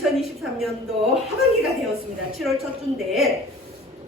2023년도 하반기가 되었습니다. 7월 첫 주인데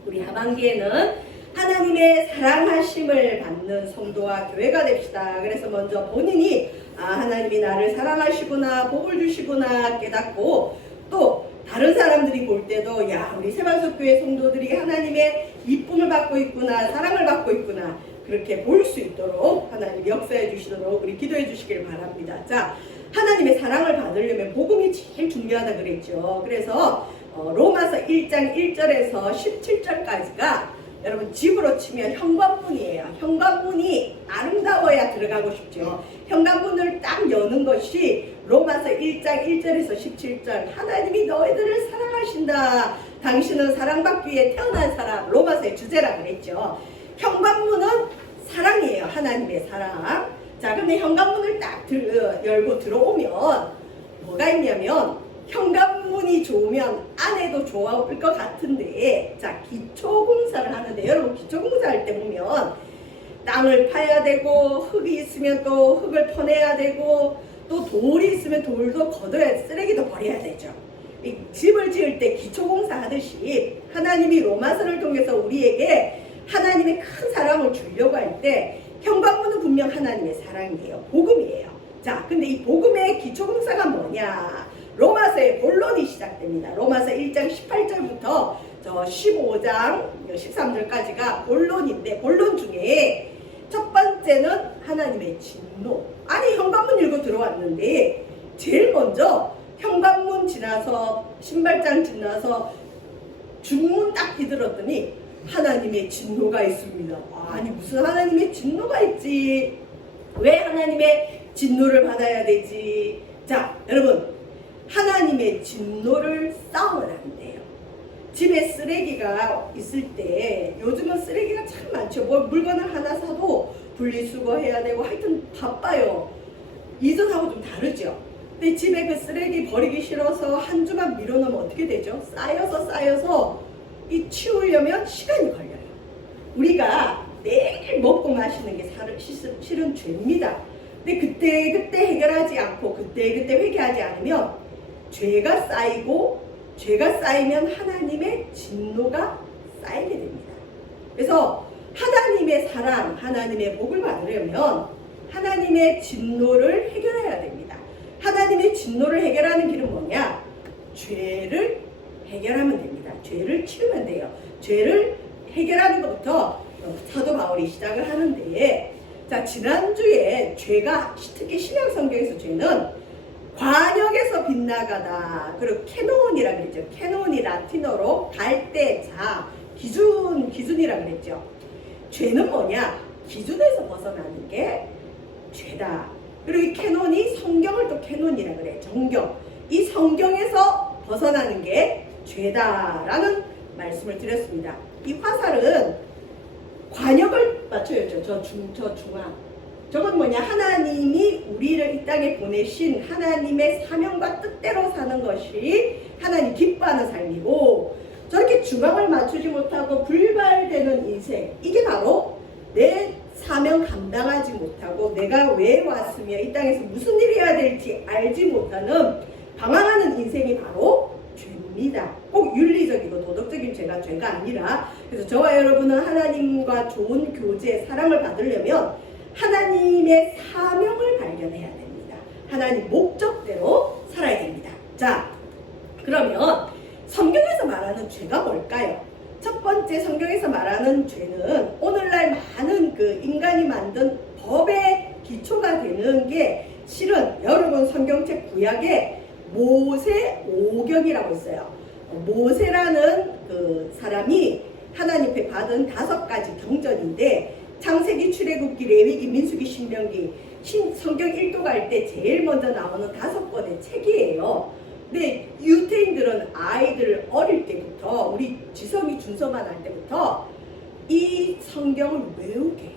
우리 하반기에는 하나님의 사랑하심을 받는 성도와 교회가 됩시다. 그래서 먼저 본인이 하나님이 나를 사랑하시구나, 복을 주시구나 깨닫고, 또 다른 사람들이 볼 때도 우리 세만석교회 성도들이 하나님의 이쁨을 받고 있구나, 사랑을 받고 있구나, 그렇게 볼 수 있도록 하나님 역사해 주시도록 우리 기도해 주시길 바랍니다. 자, 하나님의 사랑을 받으려면 복음이 제일 중요하다 그랬죠. 그래서 로마서 1장 1절에서 17절까지가 여러분 집으로 치면 현관문이에요. 현관문이 아름다워야 들어가고 싶죠. 현관문을 딱 여는 것이 로마서 1장 1절에서 17절, 하나님이 너희들을 사랑하신다, 당신은 사랑받기 위해 태어난 사람, 로마서의 주제라 그랬죠. 현관문은 사랑이에요. 하나님의 사랑. 자, 근데 현관문을 딱 열고 들어오면 뭐가 있냐면, 현관문이 좋으면 안에도 좋을 것 같은데, 자, 기초공사를 하는데, 여러분 기초공사할 때 보면 땅을 파야 되고, 흙이 있으면 또 흙을 퍼내야 되고, 또 돌이 있으면 돌도 걷어야, 쓰레기도 버려야 되죠. 이 집을 지을 때 기초공사 하듯이 하나님이 로마서를 통해서 우리에게 하나님의 큰 사랑을 주려고 할 때 현관문은 분명 하나님의 사랑이에요. 복음이에요. 자, 근데 이 복음의 기초공사가 뭐냐? 로마서의 본론이 시작됩니다. 로마서 1장 18절부터 15장 13절까지가 본론인데, 본론 중에 첫 번째는 하나님의 진노. 아니, 현관문 열고 들어왔는데 제일 먼저 현관문 지나서 신발장 지나서 중문 딱 비들었더니 하나님의 진노가 있습니다. 아니, 무슨 하나님의 진노가 있지? 왜 하나님의 진노를 받아야 되지? 자, 여러분, 하나님의 진노를 싸움을 한대요. 집에 쓰레기가 있을 때, 요즘은 쓰레기가 참 많죠. 뭐 물건을 하나 사도 분리수거해야 되고 하여튼 바빠요. 이전하고 좀 다르죠. 근데 집에 그 쓰레기 버리기 싫어서 한 주만 밀어놓으면 어떻게 되죠? 쌓여서 이 치우려면 시간이 걸려요. 우리가 매일 먹고 마시는 게 실은 죄입니다. 근데 그때 해결하지 않고 그때 회개하지 않으면 죄가 쌓이고, 죄가 쌓이면 하나님의 진노가 쌓이게 됩니다. 그래서 하나님의 사랑, 하나님의 복을 받으려면 하나님의 진노를 해결해야 됩니다. 하나님의 진노를 해결하는 길은 뭐냐? 죄를 해결하면 됩니다. 죄를 치우면 돼요. 죄를 해결하는 것부터 사도 바울이 시작을 하는데, 자, 지난주에 죄가, 특히 신약성경에서 죄는 관역에서 빗나가다, 그리고 캐논이라 그랬죠. 캐논이 라틴어로 갈대, 자, 기준이라 그랬죠. 죄는 뭐냐? 기준에서 벗어나는 게 죄다. 그리고 이 캐논이 성경을 또 캐논이라 그래. 정경. 이 성경에서 벗어나는 게 죄다라는 말씀을 드렸습니다. 이 화살은 관역을 맞춰야죠. 저 중앙. 저건 뭐냐? 하나님이 우리를 이 땅에 보내신 하나님의 사명과 뜻대로 사는 것이 하나님 기뻐하는 삶이고, 저렇게 중앙을 맞추지 못하고 불발되는 인생, 이게 바로 내 사명 감당하지 못하고 내가 왜 왔으며 이 땅에서 무슨 일을 해야 될지 알지 못하는 방황하는 인생이 바로 죄입니다. 꼭 윤리적이고 도덕적인 죄가 아니라, 그래서 저와 여러분은 하나님과 좋은 교제, 사랑을 받으려면 하나님의 사명을 발견해야 됩니다. 하나님 목적대로 살아야 됩니다. 자, 그러면 성경에서 말하는 죄가 뭘까요? 첫 번째, 성경에서 말하는 죄는 오늘날 많은 그 인간이 만든 법의 기초가 되는 게, 실은 여러분 성경책 구약에 모세 오경이라고 있어요. 모세라는 그 사람이 하나님 앞에 받은 5가지 경전인데, 창세기, 출애굽기, 레위기, 민수기, 신명기, 성경 1도 갈 때 제일 먼저 나오는 5권의 책이에요. 근데 유태인들은 아이들 어릴 때부터, 우리 지성이 준서만 할 때부터 이 성경을 외우게 해요.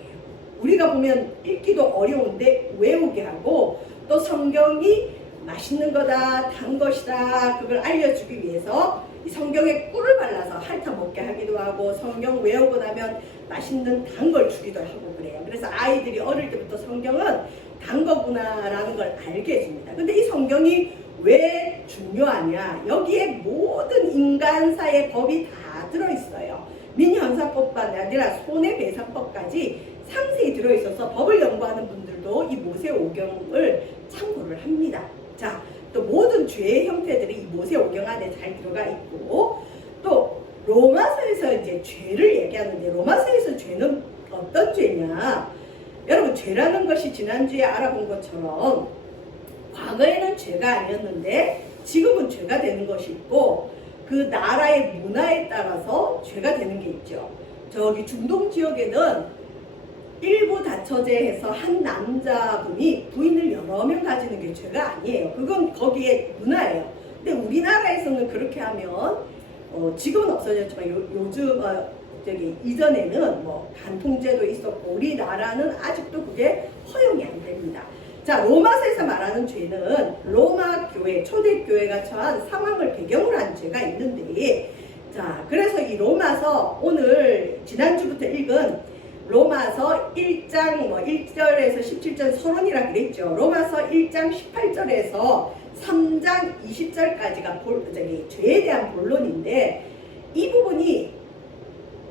우리가 보면 읽기도 어려운데 외우게 하고, 또 성경이 맛있는 거다, 단 것이다, 그걸 알려주기 위해서 이 성경에 꿀을 발라서 핥아 먹게 하기도 하고, 성경 외우고 나면 맛있는 단 걸 주기도 하고 그래요. 그래서 아이들이 어릴 때부터 성경은 단 거구나라는 걸 알게 해줍니다. 근데 이 성경이 왜 중요하냐? 여기에 모든 인간사의 법이 다 들어있어요. 민형사법뿐만 아니라 손해배상법까지 상세히 들어있어서 법을 연구하는 분들도 이 모세오경을 참고를 합니다. 자, 또 모든 죄의 형태들이 이 모세오경 안에 잘 들어가 있고, 또 로마서에서 이제 죄를 얘기하는데, 로마서에서 죄는 어떤 죄냐? 여러분, 죄라는 것이 지난주에 알아본 것처럼 과거에는 죄가 아니었는데 지금은 죄가 되는 것이 있고, 그 나라의 문화에 따라서 죄가 되는 게 있죠. 저기 중동 지역에는 일부 다처제에서 한 남자분이 부인을 여러 명 가지는 게 죄가 아니에요. 그건 거기에 문화예요. 근데 우리나라에서는 그렇게 하면 지금은 없어졌지만 요즘 저기 이전에는 뭐 간통죄도 있었고, 우리나라는 아직도 그게 허용이 안 됩니다. 자, 로마서에서 말하는 죄는 로마 교회, 초대 교회가 처한 상황을 배경으로 한 죄가 있는데, 자, 그래서 이 로마서 오늘 지난주부터 읽은 로마서 1장 1절에서 17절 서론이라 그랬죠. 로마서 1장 18절에서 3장 20절까지가 죄에 대한 본론인데, 이 부분이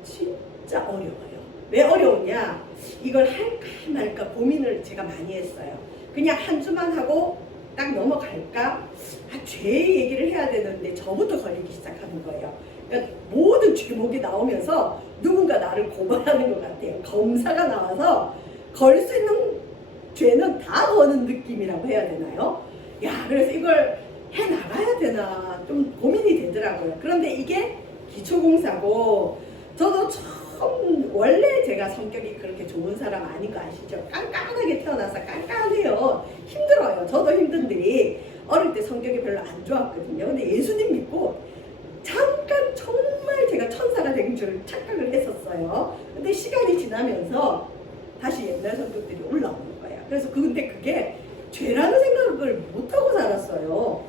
진짜 어려워요. 왜 어려우냐? 이걸 할까 말까 고민을 제가 많이 했어요. 그냥 한 주만 하고 딱 넘어갈까? 죄 얘기를 해야 되는데 저부터 걸리기 시작하는 거예요. 그러니까 모든 죄목이 나오면서 누군가 나를 고발하는 것 같아요. 검사가 나와서 걸 수 있는 죄는 다 거는 느낌이라고 해야 되나요? 야, 그래서 이걸 해나가야 되나 좀 고민이 되더라고요. 그런데 이게 기초공사고, 저도 처음 원래 제가 성격이 그렇게 좋은 사람 아닌 거 아시죠? 깐깐하게 태어나서 깐깐해요. 힘들어요. 저도 힘든데 어릴 때 성격이 별로 안 좋았거든요. 근데 예수님 믿고 잠깐 정말 제가 천사가 된 줄 착각을 했었어요. 근데 시간이 지나면서 다시 옛날 성격들이 올라오는 거예요. 그래서 근데 그게 죄라는 생각을 못하고 살았어요.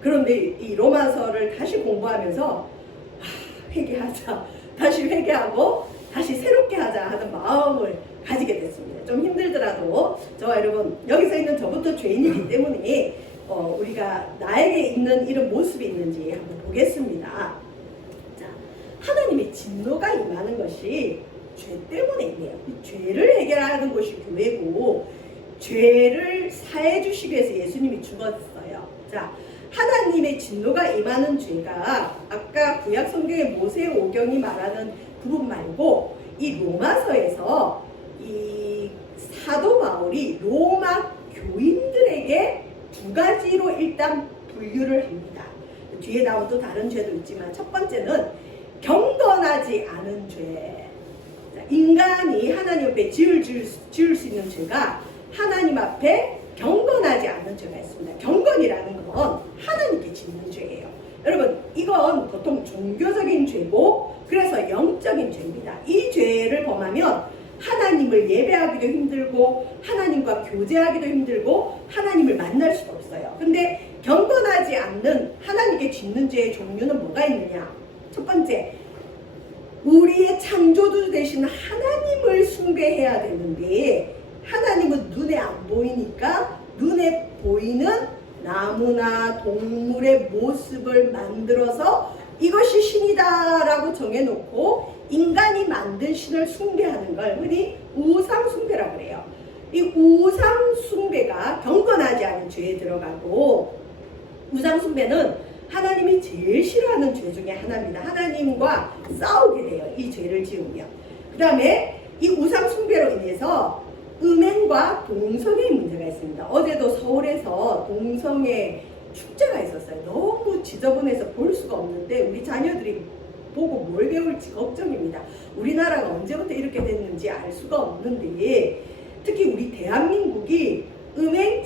그런데 이 로마서를 다시 공부하면서 회개하자, 다시 회개하고 다시 새롭게 하자 하는 마음을 가지게 됐습니다. 좀 힘들더라도 저와 여러분, 여기서 있는 저부터 죄인이기 때문에 우리가 나에게 있는 이런 모습이 있는지 한번 보겠습니다. 자, 하나님의 진노가 임하는 것이 죄 때문에 이래요. 죄를 해결하는 것이 교회고, 죄를 사해 주시기 위해서 예수님이 죽었어요. 자, 하나님의 진노가 임하는 죄가 아까 구약 성경의 모세오경이 말하는 부분 말고, 이 로마서에서 이 사도 바울이 로마 교인들에게 두 가지로 일단 분류를 합니다. 뒤에 나온 또 다른 죄도 있지만, 첫 번째는 경건하지 않은 죄. 인간이 하나님 앞에 지을 수 있는 죄가 하나님 앞에 경건하지 않는 죄가 있습니다. 경건이라는 건 하나님께 짓는 죄예요. 여러분, 이건 보통 종교적인 죄고, 그래서 영적인 죄입니다. 이 죄를 범하면 하나님을 예배하기도 힘들고, 하나님과 교제하기도 힘들고, 하나님을 만날 수도 없어요. 근데 경건하지 않는 하나님께 짓는 죄의 종류는 뭐가 있느냐? 첫 번째, 우리의 창조주 되신 하나님을 숭배해야 되는데, 하나님은 눈에 안 보이니까 눈에 보이는 나무나 동물의 모습을 만들어서 이것이 신이다 라고 정해놓고 인간이 만든 신을 숭배하는 걸 흔히 우상숭배라고 그래요. 이 우상숭배가 경건하지 않은 죄에 들어가고, 우상숭배는 하나님이 제일 싫어하는 죄 중에 하나입니다. 하나님과 싸우게 돼요, 이 죄를 지으면. 그 다음에 이 우상숭배로 인해서 음행과 동성애의 문제가 있습니다. 어제도 서울에서 동성애 축제가 있었어요. 너무 지저분해서 볼 수가 없는데 우리 자녀들이 보고 뭘 배울지 걱정입니다. 우리나라가 언제부터 이렇게 됐는지 알 수가 없는데, 특히 우리 대한민국이 음행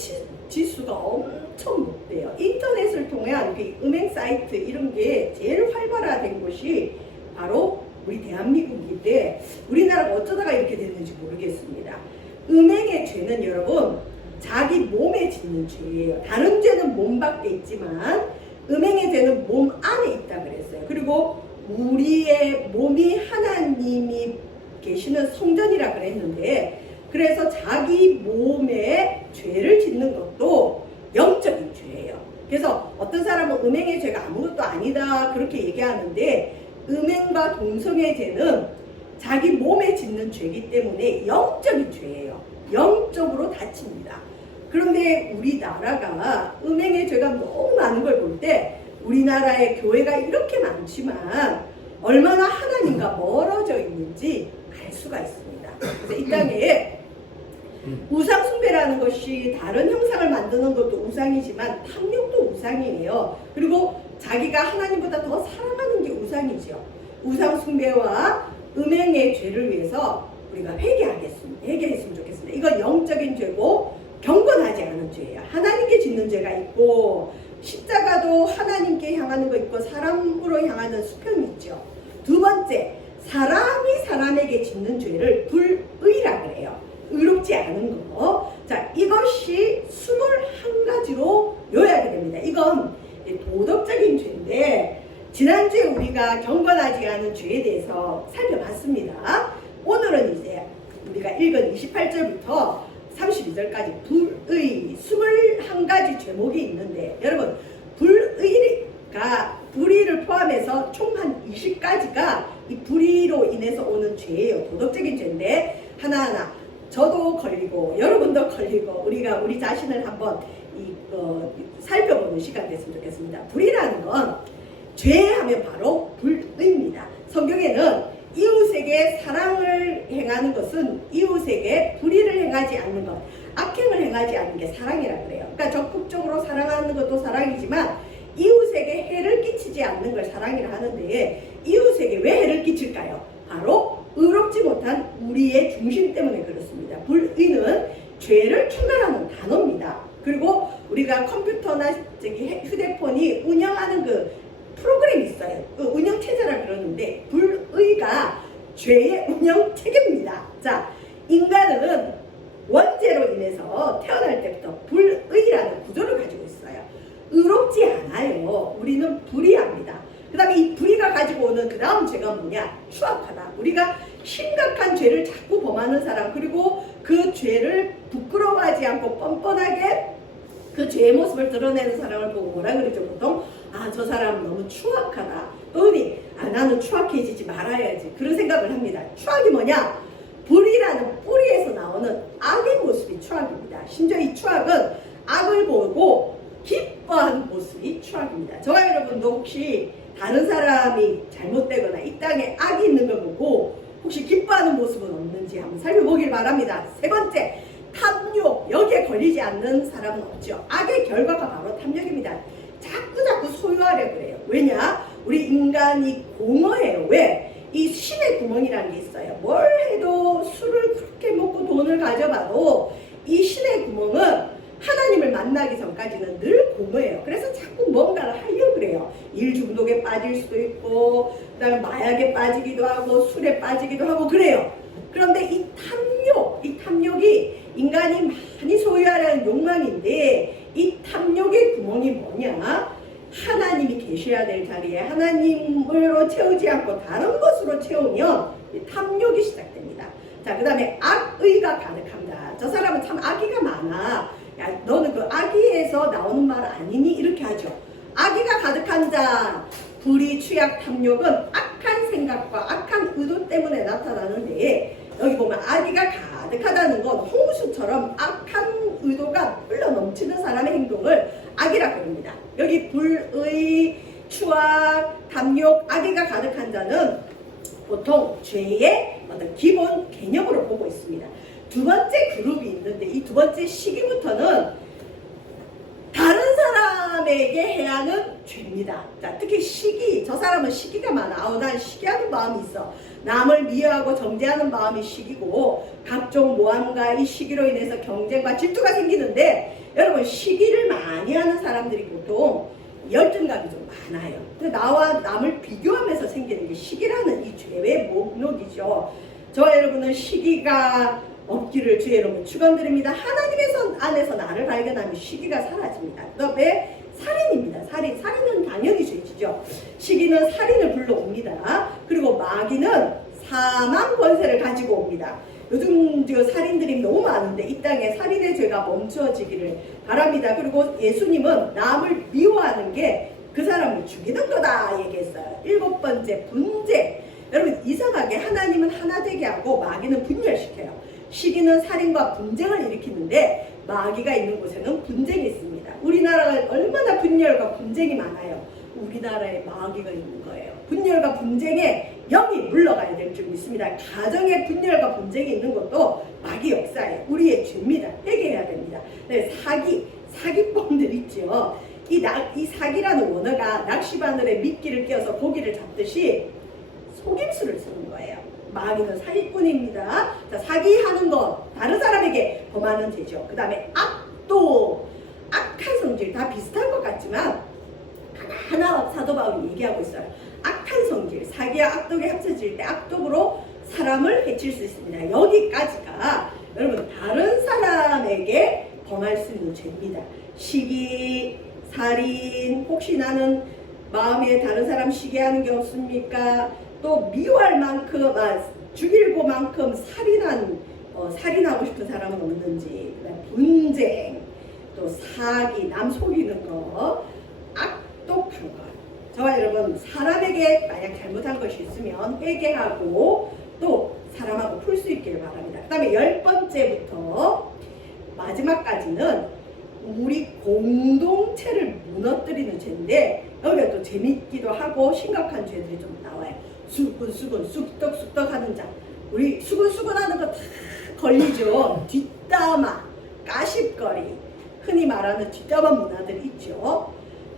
지수가 엄청 높대요. 인터넷을 통한 음행 사이트 이런 게 제일 활발화된 곳이 바로 우리 대한민국인데, 우리나라가 어쩌다가 이렇게 됐는지 모르겠습니다. 음행의 죄는 여러분 자기 몸에 짓는 죄예요. 다른 죄는 몸 밖에 있지만 음행의 죄는 몸 안에 있다 그랬어요. 그리고 우리의 몸이 하나님이 계시는 성전이라 그랬는데, 그래서 자기 몸에 죄를 짓는 것도 영적인 죄예요. 그래서 어떤 사람은 음행의 죄가 아무것도 아니다 그렇게 얘기하는데, 음행과 동성의 죄는 자기 몸에 짓는 죄이기 때문에 영적인 죄예요. 영적으로 다칩니다. 그런데 우리나라가 음행의 죄가 너무 많은 걸 볼 때 우리나라의 교회가 이렇게 많지만 얼마나 하나님과 멀어져 있는지 알 수가 있습니다. 그래서 이 땅에 우상 숭배라는 것이 다른 형상을 만드는 것도 우상이지만 탐욕도 우상이에요. 그리고 자기가 하나님보다 더 사랑하는 게 우상이죠. 우상 숭배와 음행의 죄를 위해서 우리가 회개했으면 좋겠습니다. 이건 영적인 죄고 경건하지 않은 죄예요. 하나님께 짓는 죄가 있고, 십자가도 하나님께 향하는 거 있고 사람으로 향하는 수평이 있죠. 두 번째, 사람이 사람에게 짓는 죄를 불의라 그래요. 의롭지 않은 거. 자, 이것이 21가지로 요약이 됩니다. 이건 도덕적인 죄인데, 지난주에 우리가 경건하지 않은 죄에 대해서 살펴봤습니다. 오늘은 이제 우리가 읽은 28절부터 32절까지 불의 21가지 죄목이 있는데, 여러분, 불의를 포함해서 총 한 20가지가 이 불의로 인해서 오는 죄예요. 도덕적인 죄인데 하나하나 저도 걸리고 여러분도 걸리고 우리가 우리 자신을 한번 살펴보는 시간 됐으면 좋겠습니다. 불의라는 건 죄하면 바로 불의입니다. 성경에는 이웃에게 사랑을 행하는 것은 이웃에게 불의를 행하지 않는 것, 악행을 행하지 않는 게 사랑이라 그래요. 그러니까 적극적으로 사랑하는 것도 사랑이지만 이웃에게 해를 끼치지 않는 걸 사랑이라 하는데, 이웃에게 왜 해를 끼칠까요? 바로 의롭지 못한 우리의 중심 때문에 그렇습니다. 불의는 죄를 충만하는 단어입니다. 그리고 우리가 컴퓨터나 휴대폰이 운영하는 그 프로그램이 있어요. 그 운영체제라 그러는데 불의가 죄의 운영체계입니다. 자, 인간은 원죄로 인해서 태어날 때부터 불의라는 구조를 가지고 있어요. 의롭지 않아요. 우리는 불의합니다. 그 다음에 이 불의가 가지고 오는 그 다음 죄가 뭐냐? 추악하다. 우리가 심각한 죄를 자꾸 범하는 사람, 그리고 그 죄를 부끄러워하지 않고 뻔뻔하게 그 죄의 모습을 드러내는 사람을 보고 뭐라 그러죠? 보통 저 사람 너무 추악하다. 또는 나는 추악해지지 말아야지. 그런 생각을 합니다. 추악이 뭐냐? 불의라는 뿌리에서 나오는 악의 모습이 추악입니다. 심지어 이 추악은 악을 보고 기뻐하는 모습이 추악입니다. 저와 여러분도 혹시 다른 사람이 잘못되거나 이 땅에 악이 있는 걸 보고 혹시 기뻐하는 모습은 없는지 한번 살펴보길 바랍니다. 세 번째, 탐욕. 여기에 걸리지 않는 사람은 없죠. 악의 결과가 바로 탐욕입니다. 자꾸 소유하려고 그래요. 왜냐? 우리 인간이 공허해요. 왜? 이 신의 구멍이라는 게 있어요. 뭘 해도 술을 그렇게 먹고 돈을 가져봐도 이 신의 구멍은 하나님을 만나기 전까지는 늘 공허해요. 그래서 자꾸 뭔가를 하려고 그래요. 일 중독에 빠질 수도 있고, 그 다음에 마약에 빠지기도 하고, 술에 빠지기도 하고 그래요. 그런데 이 탐욕이 인간이 많이 소유하려는 욕망인데, 이 탐욕의 구멍이 뭐냐? 하나님이 계셔야 될 자리에 하나님으로 채우지 않고 다른 것으로 채우면 탐욕이 시작됩니다. 자, 그 다음에 악의가 가득합니다. 저 사람은 참 악의가 많아. 야, 너는 그 악의에서 나오는 말 아니니? 이렇게 하죠. 악의가 가득한 자, 불의, 취약, 탐욕은 악한 생각과 악한 의도 때문에 나타나는데, 여기 보면 악의가 가득하다는 건 홍수처럼 악한 의도가 흘러 넘치는 사람의 행동을 악이라고 합니다. 여기 불의, 추악, 탐욕, 악의가 가득한 자는 보통 죄의 어떤 기본 개념으로 보고 있습니다. 두 번째 그룹이 있는데, 이 두 번째 시기부터는 다른 사람에게 해야 하는 죄입니다. 자, 특히 시기. 저 사람은 시기가 많아. 난 시기하는 마음이 있어. 남을 미워하고 정죄하는 마음이 시기고, 각종 모함과 이 시기로 인해서 경쟁과 질투가 생기는데, 여러분, 시기를 많이 하는 사람들이 보통 열등감이 좀 많아요. 나와 남을 비교하면서 생기는 게 시기라는 이 죄의 목록이죠. 저와 여러분은 시기가 없기를 주의 이름으로 축원드립니다. 하나님의 손 안에서 나를 발견하면 시기가 사라집니다. 그 다음에 살인입니다. 살인은 당연히 죄지죠. 시기는 살인을 불러옵니다. 그리고 마귀는 사망 권세를 가지고 옵니다. 요즘 살인들이 너무 많은데 이 땅에 살인의 죄가 멈춰지기를 바랍니다. 그리고 예수님은 남을 미워하는 게 그 사람을 죽이는 거다 얘기했어요. 7번째, 분쟁. 여러분, 이상하게 하나님은 하나 되게 하고 마귀는 분열시켜요. 시기는 살인과 분쟁을 일으키는데 마귀가 있는 곳에는 분쟁이 있습니다. 우리나라가 얼마나 분열과 분쟁이 많아요. 우리나라에 마귀가 있는 거예요. 분열과 분쟁에 영이 물러가야 될 줄 믿습니다. 가정에 분열과 분쟁이 있는 것도 마귀 역사예요. 우리의 죄입니다. 회개해야 됩니다. 네, 사기범들 있죠. 이 사기라는 원어가 낚시바늘에 미끼를 끼워서 고기를 잡듯이 속임수를 쓰는 거예요. 마귀는 사기꾼입니다. 자, 사기하는 것, 다른 사람에게 범하는 죄죠. 그 다음에 악독, 악한 성질, 다 비슷한 것 같지만 하나하나 사도 바울이 얘기하고 있어요. 악한 성질, 사기와 악독이 합쳐질 때 악독으로 사람을 해칠 수 있습니다. 여기까지가 여러분 다른 사람에게 범할 수 있는 죄입니다. 시기, 살인, 혹시 나는 마음에 다른 사람 시기 하는 게 없습니까? 또 미워할 만큼, 죽일 것만큼 살인하고 싶은 사람은 없는지, 그다음 분쟁, 또 사기, 남 속이는 거, 악독한 것. 저와 여러분, 사람에게 만약 잘못한 것이 있으면 회개하고 또 사람하고 풀 수 있기를 바랍니다. 그 다음에 10번째부터 마지막까지는 우리 공동체를 무너뜨리는 죄인데 여기가 또 재밌기도 하고 심각한 죄들이 좀 나와요. 수근수근, 쑥떡쑥떡 하는 자. 우리 수근수근 하는 거 다 걸리죠. 뒷담화, 까십거리, 흔히 말하는 뒷담화 문화들이 있죠.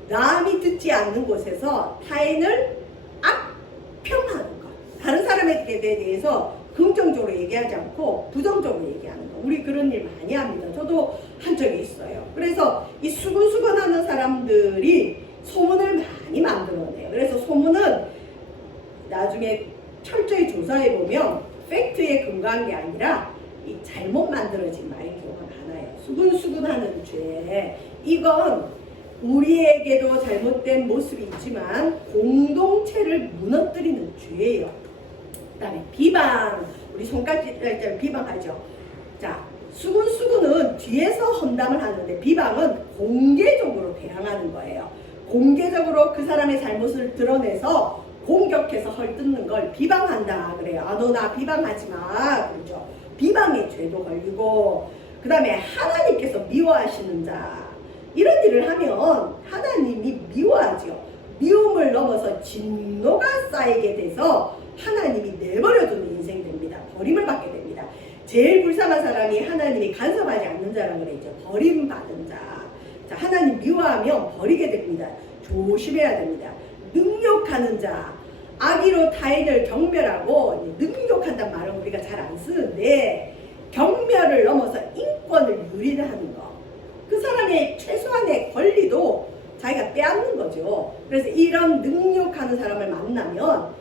남이 듣지 않는 곳에서 타인을 악평하는 것. 다른 사람에게 대해서 긍정적으로 얘기하지 않고 부정적으로 얘기하는 거. 우리 그런 일 많이 합니다. 저도 한 적이 있어요. 그래서 이 수근수근하는 사람들이 소문을 많이 만들어내요. 그래서 소문은 나중에 철저히 조사해 보면 팩트에 근거한 게 아니라 이 잘못 만들어진 말인 경우가 많아요. 수근수근하는 죄. 이건 우리에게도 잘못된 모습이 있지만 공동체를 무너뜨리는 죄예요. 그 다음에 비방. 우리 손까지 비방하죠. 자, 수근수근은 뒤에서 험담을 하는데 비방은 공개적으로 대항하는 거예요. 공개적으로 그 사람의 잘못을 드러내서 공격해서 헐뜯는 걸 비방한다 그래요. 너 나 비방하지 마. 그렇죠. 비방의 죄도 걸리고, 그 다음에 하나님께서 미워하시는 자, 이런 일을 하면 하나님이 미워하죠. 미움을 넘어서 진노가 쌓이게 돼서 하나님이 내버려두는 인생이 됩니다. 버림을 받게 됩니다. 제일 불쌍한 사람이 하나님이 간섭하지 않는 자라고 그랬죠. 버림받은 자. 자, 하나님 미워하면 버리게 됩니다. 조심해야 됩니다. 능욕하는 자. 악의로 타인을 경멸하고, 능욕한다는 말은 우리가 잘 안 쓰는데 경멸을 넘어서 인권을 유린하는 거. 그 사람의 최소한의 권리도 자기가 빼앗는 거죠. 그래서 이런 능욕하는 사람을 만나면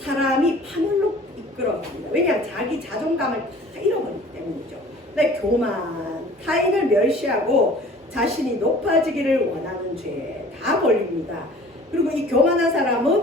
사람이 파멸로 이끌어갑니다. 왜냐하면 자기 자존감을 다 잃어버리기 때문이죠. 근데 교만, 타인을 멸시하고 자신이 높아지기를 원하는 죄 다 걸립니다. 그리고 이 교만한 사람은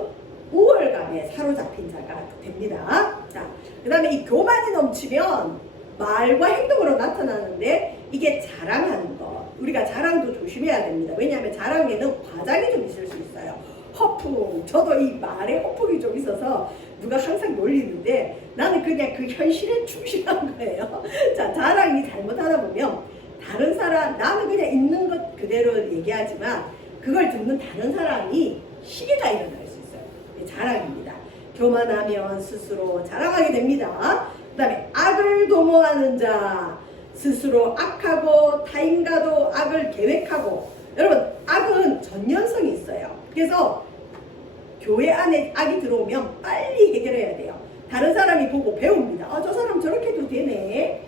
우월감에 사로잡힌 자가 됩니다. 자, 그 다음에 이 교만이 넘치면 말과 행동으로 나타나는데 이게 자랑하는 것. 우리가 자랑도 조심해야 됩니다. 왜냐하면 자랑에는 과장이 좀 있을 수 있어요. 허풍. 저도 이 말에 허풍이 좀 있어서 누가 항상 놀리는데 나는 그냥 그 현실에 충실한 거예요. 자, 자랑이 잘못하다 보면 다른 사람, 나는 그냥 있는 것 그대로 얘기하지만 그걸 듣는 다른 사람이 시기가 일어날 수 있어요. 자랑입니다. 교만하면 스스로 자랑하게 됩니다. 그 다음에 악을 도모하는 자, 스스로 악하고 타인과도 악을 계획하고. 여러분, 악은 전연성이 있어요. 그래서 교회 안에 악이 들어오면 빨리 해결해야 돼요. 다른 사람이 보고 배웁니다. 저 사람 저렇게 해도 되네.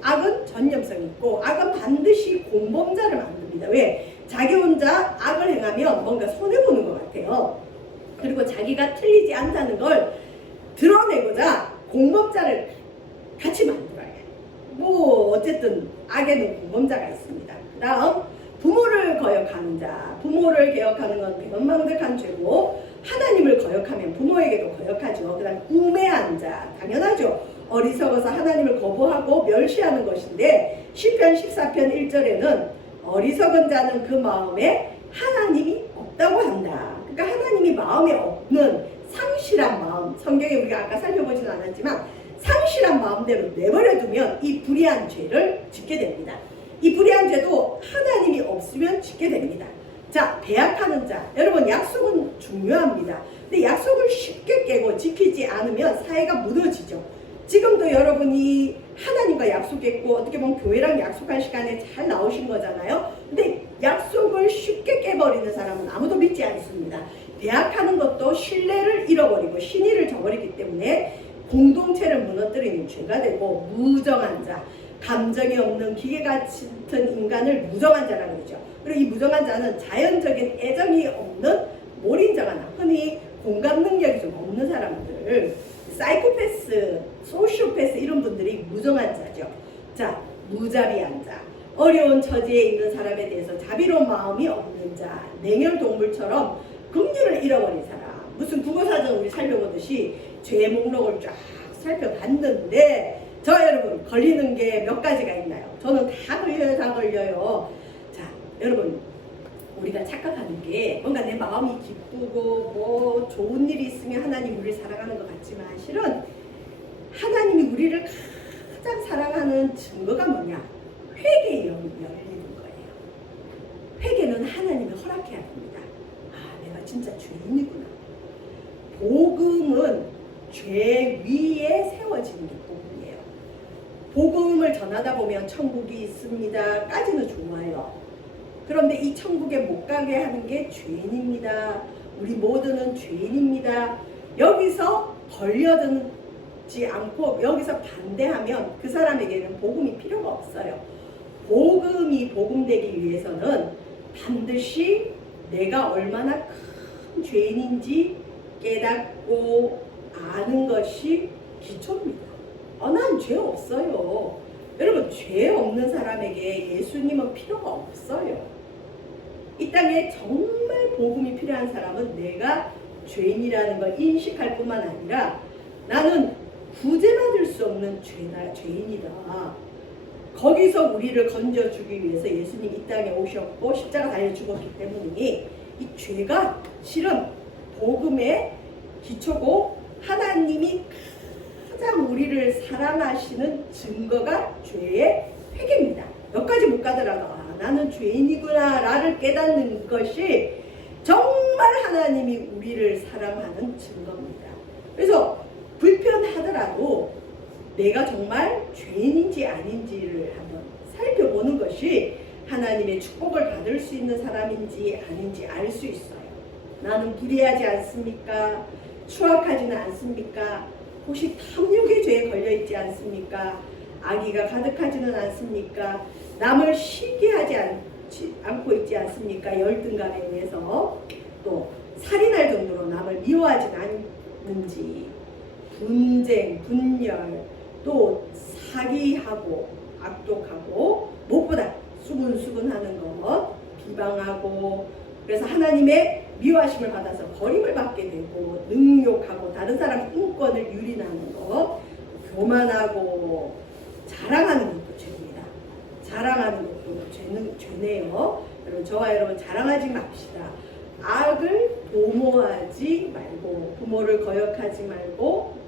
악은 전염성이 있고 악은 반드시 공범자를 만듭니다. 왜? 자기 혼자 악을 행하면 뭔가 손해보는 것 같아요. 그리고 자기가 틀리지 않다는 걸 드러내고자 공범자를 같이 만들어야 해요. 뭐 어쨌든 악에는 공범자가 있습니다. 그 다음 부모를 거역하는 자. 부모를 거역하는 건 배은망덕한 죄고 하나님을 거역하면 부모에게도 거역하죠. 그 다음 우매한 자. 당연하죠. 어리석어서 하나님을 거부하고 멸시하는 것인데 시편 14편 1절에는 어리석은 자는 그 마음에 하나님이 없다고 한다. 그러니까 하나님이 마음에 없는 상실한 마음, 성경에 우리가 아까 살펴보지는 않았지만 상실한 마음대로 내버려두면 이 불의한 죄를 짓게 됩니다. 이 불의한 죄도 하나님이 없으면 짓게 됩니다. 자, 배약하는 자. 여러분, 약속은 중요합니다. 근데 약속을 쉽게 깨고 지키지 않으면 사회가 무너지죠. 지금도 여러분이 하나님과 약속했고 어떻게 보면 교회랑 약속한 시간에 잘 나오신 거잖아요. 근데 약속을 쉽게 깨버리는 사람은 아무도 믿지 않습니다. 배약하는 것도 신뢰를 잃어버리고 신의를 저버리기 때문에 공동체를 무너뜨리는 죄가 되고, 무정한 자, 감정이 없는 기계 같은 인간을 무정한 자라고 그러죠. 그리고 이 무정한 자는 자연적인 애정이 없는 몰인자거나 흔히 공감 능력이 좀 없는 사람들, 사이코패스, 소시오패스 이런 분들이 무정한 자죠. 자, 무자비한 자, 어려운 처지에 있는 사람에 대해서 자비로운 마음이 없는 자, 냉혈동물처럼 긍휼을 잃어버린 사람. 무슨 국어사전 우리 살펴보듯이 죄의 목록을 쫙 살펴봤는데, 저 여러분 걸리는 게 몇 가지가 있나요? 저는 다 걸려요. 자, 여러분, 우리가 착각하는 게 뭔가 내 마음이 기쁘고 뭐 좋은 일이 있으면 하나님 우리를 사랑하는 것 같지만, 실은 하나님이 우리를 가장 사랑하는 증거가 뭐냐? 회개의 영이 열리는 거예요. 회개는 하나님이 허락해야 됩니다. 아, 내가 진짜 죄인이구나. 복음은 죄 위에 세워지는 게 복음이에요. 복음을 전하다 보면 천국이 있습니다 까지는 좋아요. 그런데 이 천국에 못 가게 하는 게 죄인입니다. 우리 모두는 죄인입니다. 여기서 걸려들지 않고 여기서 반대하면 그 사람에게는 복음이 필요가 없어요. 복음이 복음되기 위해서는 반드시 내가 얼마나 큰 죄인인지 깨닫고 아는 것이 기초입니다. 난 죄 없어요. 여러분, 죄 없는 사람에게 예수님은 필요가 없어요. 이 땅에 정말 복음이 필요한 사람은 내가 죄인이라는 걸 인식할 뿐만 아니라 나는 구제받을 수 없는 죄인이다. 거기서 우리를 건져주기 위해서 예수님이 이 땅에 오셨고 십자가 달려 죽었기 때문이니 이 죄가 실은 복음의 기초고, 하나님이 가장 우리를 사랑하시는 증거가 죄의 회개입니다. 여기까지 못 가더라도 나는 죄인이구나 라를 깨닫는 것이 정말 하나님이 우리를 사랑하는 증거입니다. 그래서 불편하더라도 내가 정말 죄인인지 아닌지를 한번 살펴보는 것이 하나님의 축복을 받을 수 있는 사람인지 아닌지 알 수 있어요. 나는 불의하지 않습니까? 추악하지는 않습니까? 혹시 탐욕의 죄에 걸려있지 않습니까? 악의가 가득하지는 않습니까? 남을 시기하지 않고 있지 않습니까? 열등감에 의해서 또 살인할 정도로 남을 미워하진 않는지, 분쟁, 분열, 또 사기하고 악독하고 무엇보다 수근수근하는 것, 비방하고, 그래서 하나님의 미워하심을 받아서 버림을 받게 되고, 능욕하고 다른 사람 인권을 유린하는 것, 교만하고 자랑하는 것도 죄입니다. 자랑하는 것도 죄네요. 여러분, 저와 여러분 자랑하지 맙시다. 악을 도모하지 말고, 부모를 거역하지 말고,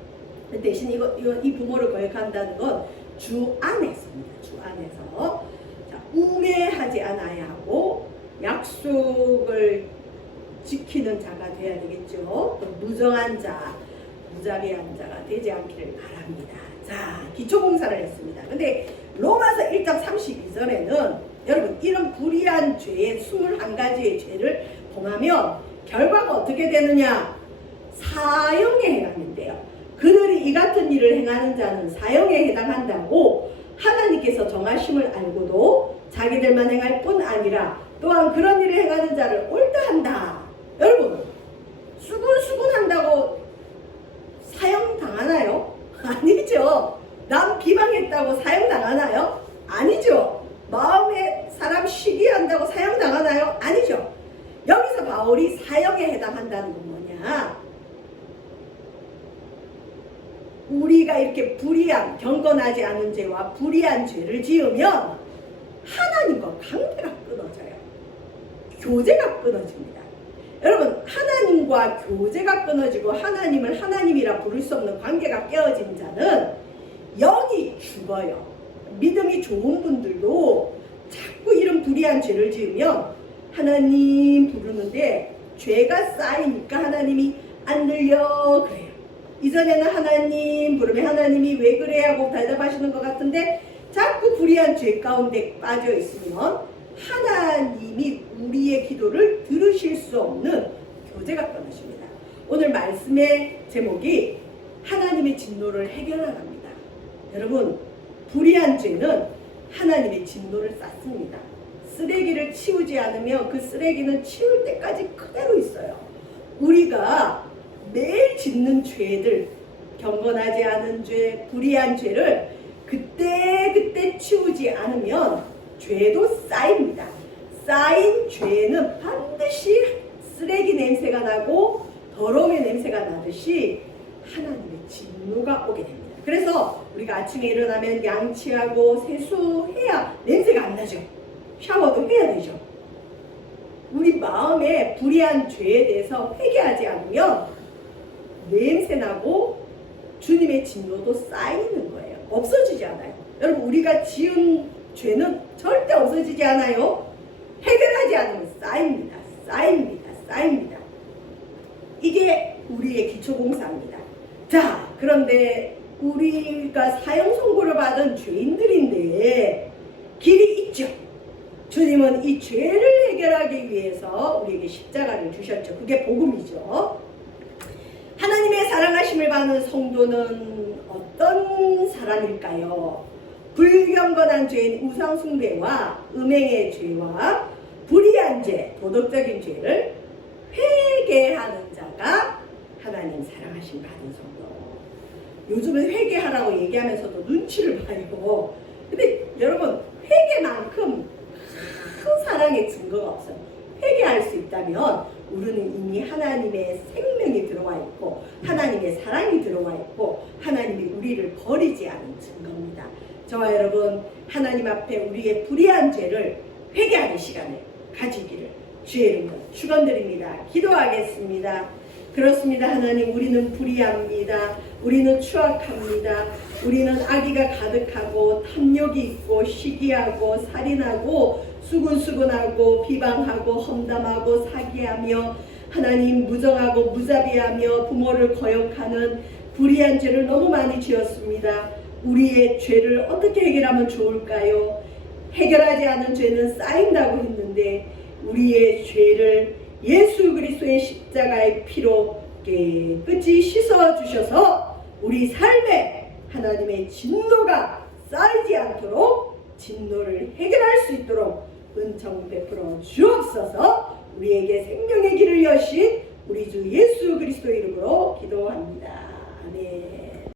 대신 이 부모를 거역한다는 건 주 안에서입니다. 주 안에서. 자, 우매하지 않아야 하고 약속을 지키는 자가 돼야 되겠죠. 또 무정한 자, 무자비한 자가 되지 않기를 바랍니다. 자, 기초공사를 했습니다. 근데 로마서 1장 32절에는 여러분, 이런 불의한 죄의 21가지의 죄를 범하면 결과가 어떻게 되느냐? 사형에 해당된대요. 그들이 이 같은 일을 행하는 자는 사형에 해당한다고 하나님께서 정하심을 알고도 자기들만 행할 뿐 아니라 또한 그런 일을 행하는 자를 옳다 한다. 여러분, 수근수근 한다고 사형 당하나요? 아니죠. 남 비방했다고 사형 당하나요? 아니죠. 마음에 사람 시기한다고 사형 당하나요? 아니죠. 여기서 바울이 사형에 해당한다는 건 뭐냐? 우리가 이렇게 불의한, 경건하지 않은 죄와 불의한 죄를 지으면 하나님과 관계가 교제가 끊어집니다. 여러분, 하나님과 교제가 끊어지고 하나님을 하나님이라 부를 수 없는 관계가 깨어진 자는 영이 죽어요. 믿음이 좋은 분들도 자꾸 이런 불의한 죄를 지으면 하나님 부르는데 죄가 쌓이니까 하나님이 안 들려 그래요. 이전에는 하나님 부르면 하나님이 왜 그래 하고 대답하시는 것 같은데 자꾸 불의한 죄 가운데 빠져 있으면 하나님이 우리의 기도를 들으실 수 없는 교제가 끊어집니다. 오늘 말씀의 제목이 하나님의 진노를 해결하랍니다. 여러분, 불의한 죄는 하나님의 진노를 쌓습니다. 쓰레기를 치우지 않으면 그 쓰레기는 치울 때까지 그대로 있어요. 우리가 매일 짓는 죄들, 경건하지 않은 죄, 불의한 죄를 그때 치우지 않으면 죄도 쌓입니다. 쌓인 죄는 반드시 쓰레기 냄새가 나고 더러움의 냄새가 나듯이 하나님의 진노가 오게 됩니다. 그래서 우리가 아침에 일어나면 양치하고 세수해야 냄새가 안 나죠. 샤워도 해야 되죠. 우리 마음에 불의한 죄에 대해서 회개하지 않으면 냄새나고 주님의 진노도 쌓이는 거예요. 없어지지 않아요. 여러분, 우리가 지은 죄는 절대 없어지지 않아요. 해결하지 않으면 쌓입니다. 이게 우리의 기초공사입니다. 자, 그런데 우리가 사형 선고를 받은 죄인들인데 길이 있죠. 주님은 이 죄를 해결하기 위해서 우리에게 십자가를 주셨죠. 그게 복음이죠. 하나님의 사랑하심을 받는 성도는 어떤 사람일까요? 불경건한 죄인 우상숭배와 음행의 죄와 불의한 죄, 도덕적인 죄를 회개하는 자가 하나님 사랑하심 받은 성도. 요즘은 회개하라고 얘기하면서도 눈치를 봐요. 근데 여러분, 회개만큼 큰 사랑의 증거가 없어요. 회개할 수 있다면 우리는 이미 하나님의 생명이 들어와 있고 하나님의 사랑이 들어와 있고 하나님이 우리를 버리지 않은 증거입니다. 저와 여러분, 하나님 앞에 우리의 불의한 죄를 회개하는 시간을 가지기를 주의 이름으로 축원드립니다. 기도하겠습니다. 그렇습니다. 하나님, 우리는 불의합니다. 우리는 추악합니다. 우리는 악의가 가득하고 탐욕이 있고 시기하고 살인하고 수군수군하고 비방하고 험담하고 사기하며 하나님 무정하고 무자비하며 부모를 거역하는 불의한 죄를 너무 많이 지었습니다. 우리의 죄를 어떻게 해결하면 좋을까요? 해결하지 않은 죄는 쌓인다고 했는데 우리의 죄를 예수 그리스도의 십자가의 피로 깨끗이 씻어주셔서 우리 삶에 하나님의 진노가 쌓이지 않도록 진노를 해결할 수 있도록 은총 베풀어 주옵소서. 우리에게 생명의 길을 여신